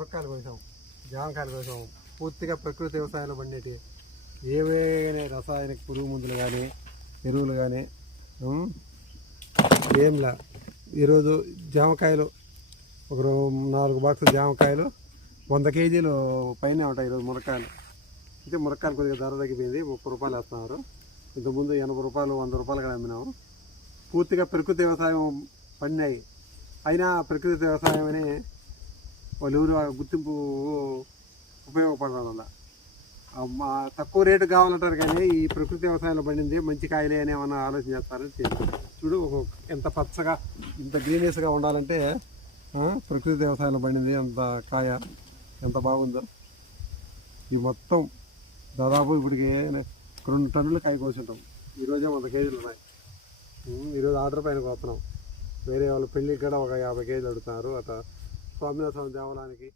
మునక్కాయలు కోసాం, జామకాయలు కోసాం. పూర్తిగా ప్రకృతి వ్యవసాయంలో పండేటి ఏవైనా రసాయనిక పురుగు మందులు కానీ ఎరువులు కానీ ఏంలా. ఈరోజు జామకాయలు ఒక 4 బాక్సులు జామకాయలు 100 కేజీలు పైన ఉంటాయి. ఈరోజు మునక్కాయలు అయితే మునక్కాయలు కొద్దిగా ధర తగ్గిపోయింది, 30 రూపాయలు వేస్తున్నారు. ఇంతకుముందు 80 రూపాయలు 100 రూపాయలు కూడా అమ్మినాము. పూర్తిగా ప్రకృతి వ్యవసాయం పండినాయి. అయినా ప్రకృతి వ్యవసాయం అని వాళ్ళు ఎవరు గుర్తింపు ఉపయోగపడడం వల్ల తక్కువ రేటు కావాలంటారు, కానీ ఈ ప్రకృతి వ్యవసాయంలో పండింది మంచి కాయలే అని ఏమన్నా ఆలోచన చేస్తారని చూడు. ఎంత పచ్చగా ఇంత గ్రీనెస్గా ఉండాలంటే ప్రకృతి వ్యవసాయంలో పండింది అంత కాయ ఎంత బాగుందో. ఈ మొత్తం దాదాపు ఇప్పటికి 2 టన్నులు కాయ కోసింటాం. ఈరోజే 100 కేజీలు ఉన్నాయి. ఈరోజు ఆర్డర్ పైన కోస్తున్నాం. వేరే వాళ్ళు పెళ్ళికి కూడా ఒక 50 కేజీలు అడుగుతున్నారు. అట్లా స్వామినాథ స్వామి దేవాలయానికి